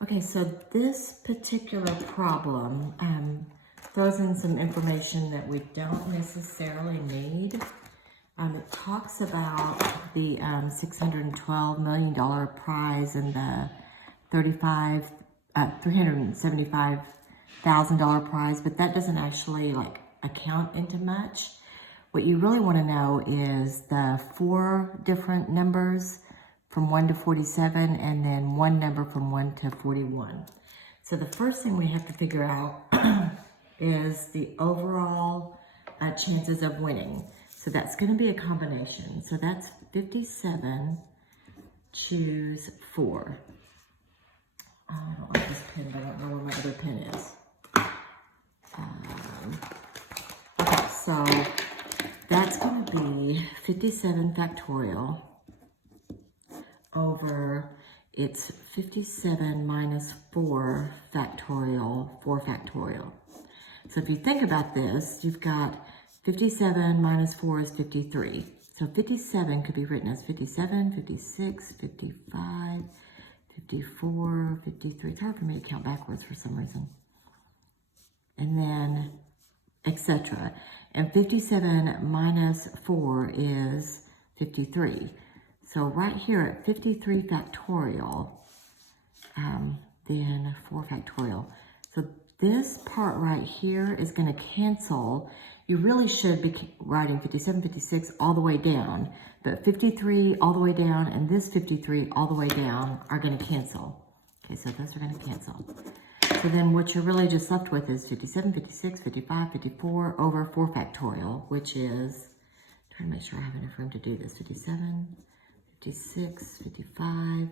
Okay, so this particular problem throws in some information that we don't necessarily need. It talks about the $612 million prize and the $375,000 prize, but that doesn't actually account into much. What you really want to know is the 4 different numbers from 1 to 47, and then one number from 1 to 41. So the first thing we have to figure out is the overall chances of winning. So that's going to be a combination. So that's 57, choose 4. I don't like this pen, but I don't know where my other pen is. Okay, so that's going to be 57 factorial over, it's 57 minus 4 factorial, 4 factorial. So if you think about this, you've got 57 minus 4 is 53. So 57 could be written as 57, 56, 55, 54, 53. It's hard for me to count backwards for some reason. And then, etc. And 57 minus 4 is 53. So right here at 53 factorial, then 4 factorial. So this part right here is going to cancel. You really should be writing 57, 56 all the way down, but 53 all the way down and this 53 all the way down are going to cancel. Okay, so those are going to cancel. So then what you're really just left with is 57, 56, 55, 54 over 4 factorial, which is, trying to make sure I have enough room to do this, 57, 56, 55,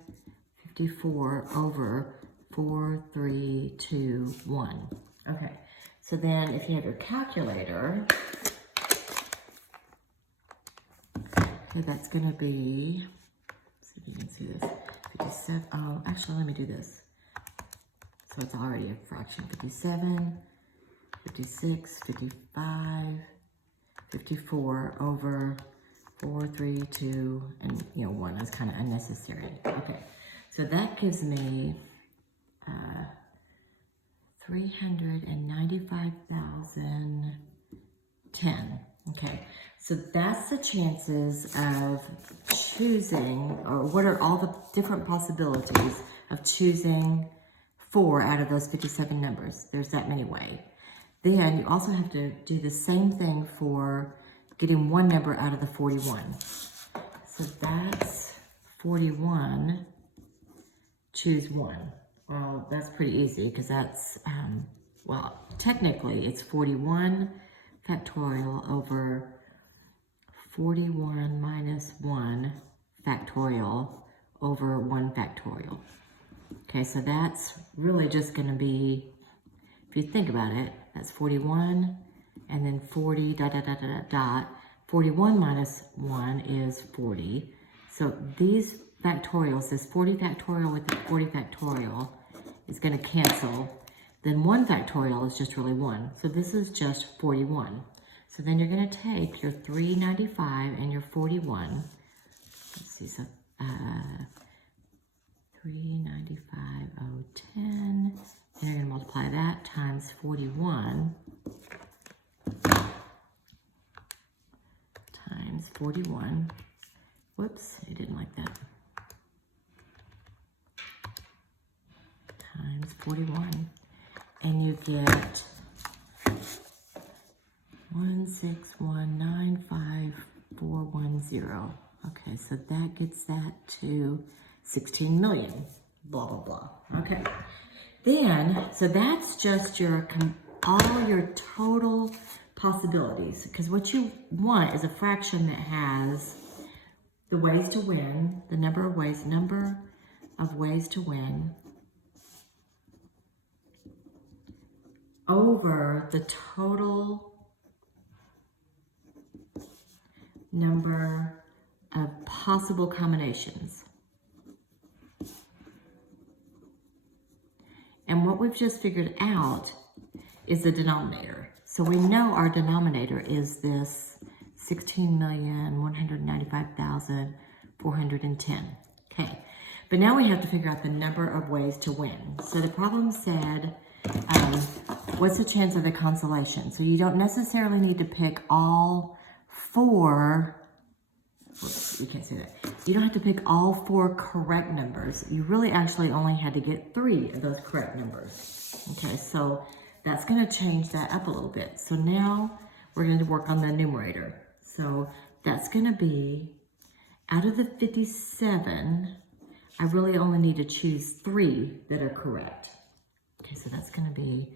54 over 4, 3, 2, 1. Okay, so then if you have your calculator, okay, that's going to be, let's see if you can see this, 57, oh, actually, let me do this. So it's already a fraction, 57, 56, 55, 54 over 4, 3, 2, and 1 is kind of unnecessary. Okay, so that gives me 395,010. Okay, so that's the chances of choosing, or what are all the different possibilities of choosing 4 out of those 57 numbers. There's that many ways. Then you also have to do the same thing for getting one number out of the 41. So that's 41, choose 1. Well, that's pretty easy because that's, well, technically it's 41 factorial over 41 minus 1 factorial over 1 factorial. Okay, so that's really just going to be, if you think about it, that's 41 and then 40 dot dot dot dot dot. 41 minus 1 is 40. So these factorials, this 40 factorial with the 40 factorial is going to cancel. Then 1 factorial is just really 1. So this is just 41. So then you're going to take your 395 and your 41. Let's see, so 395,010. And you're going to multiply that times 41 times 41. Whoops, I didn't like that. Times 41. And you get 16195,410. Okay, so that gets that to 16 million. Blah, blah, blah. Okay. Then, so that's just your all your total possibilities. Because what you want is a fraction that has the ways to win, the number of ways to win, over the total number of possible combinations. And what we've just figured out is the denominator. So we know our denominator is this 16,195,410. Okay, But now we have to figure out the number of ways to win. So the problem said, what's the chance of the consolation? So you don't necessarily need to pick all four. Whoops, you can't say that. You don't have to pick all four correct numbers. You really actually only had to get 3 of those correct numbers. Okay, so that's going to change that up a little bit. So now we're going to work on the numerator. So that's going to be, out of the 57, I really only need to choose 3 that are correct. Okay, so that's going to be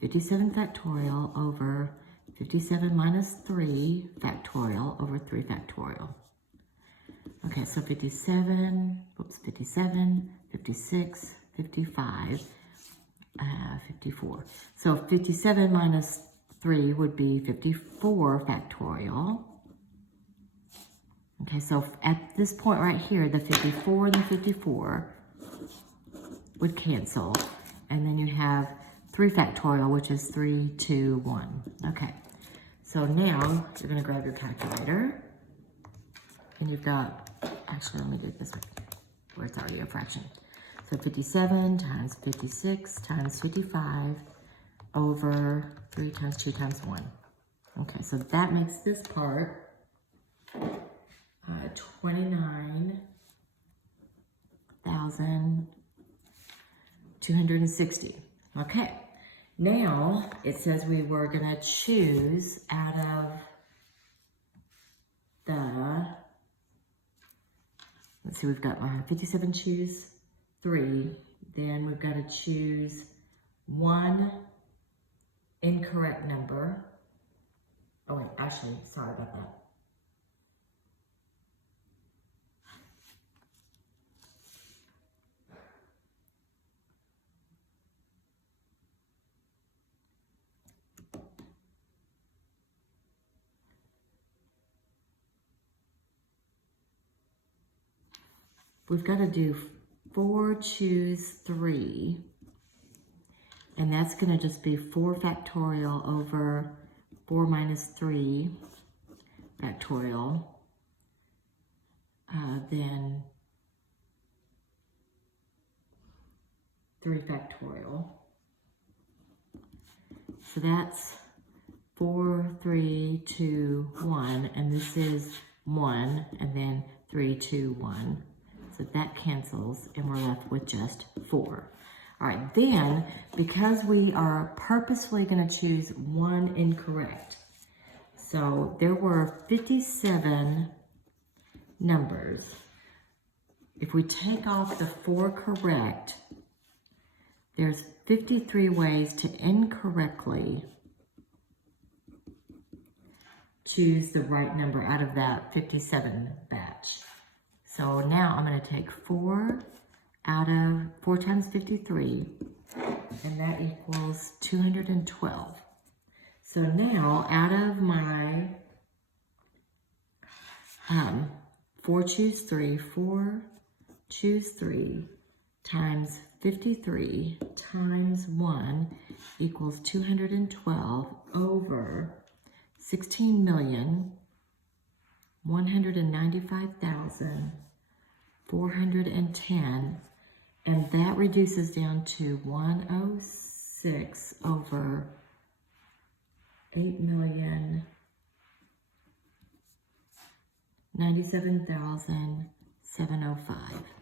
57 factorial over 57 minus 3 factorial over 3 factorial. Okay, so 57, 56, 55, 54. So 57 minus 3 would be 54 factorial. Okay, so at this point right here, the 54 and the 54 would cancel. And then you have 3 factorial, which is 3, 2, 1. Okay, so now you're going to grab your calculator. And you've got, actually, let me do it this way, where it's already a fraction. So 57 times 56 times 55 over 3 times 2 times 1. Okay, so that makes this part 29,260. Okay, now it says we were going to choose out of the, let's see, we've got 57, choose 3. Then we've got to choose 1 incorrect number. Oh wait, actually, sorry about that. We've got to do 4, choose 3. And that's going to just be 4 factorial over 4 minus 3 factorial. Then 3 factorial. So that's 4, 3, 2, 1. And this is 1. And then 3, 2, 1. So that cancels, and we're left with just 4. All right, then, because we are purposefully going to choose 1 incorrect, so there were 57 numbers. If we take off the 4 correct, there's 53 ways to incorrectly choose the right number out of that 57 batch. So now I'm going to take 4 out of 4 times 53, and that equals 212. So now out of my 4 choose 3, 4 choose 3 times 53 times 1 equals 212 over 16,195,410, and that reduces down to 106 over 8,097,705.